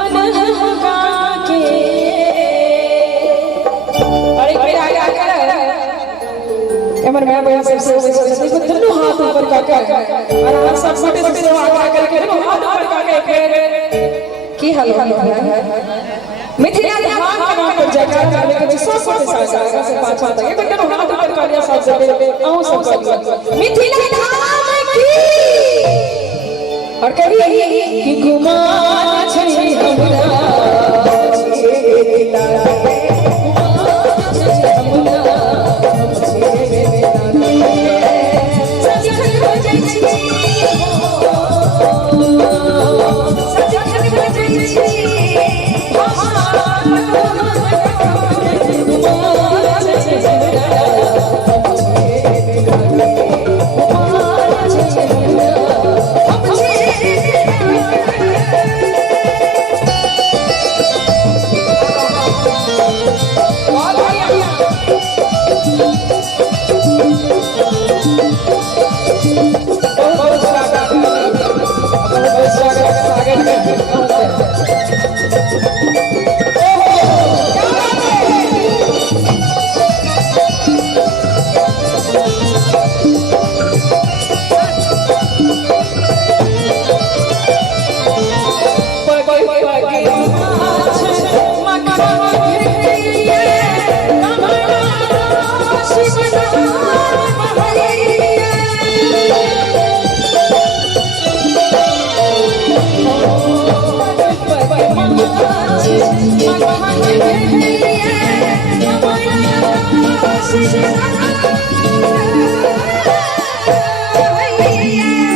अपन हका के अरे मेरा आया कैमरा मैं बया से देखो दोनों हाथ ऊपर करके और हम सब छोटे छोटे से आगे करके हाथ ऊपर करके फिर की हाल है मिथिला धाम का नाम पर जयकार करने के सब छोटे से पांच हाथ ये बेटा हाथ ऊपर कर दिया सब से आओ सब मिथिला धाम की और कभी कि गुमान छै हमरा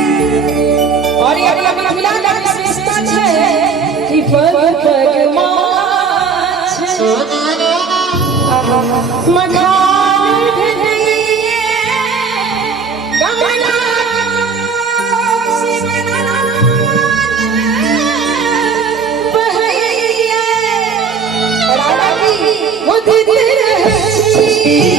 और ये अपना मिथिला का विशेषता है कि पग पग माछ मखान धनिये कमला बहैया रानी मुदित रहती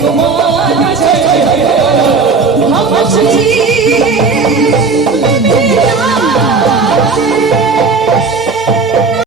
Come on,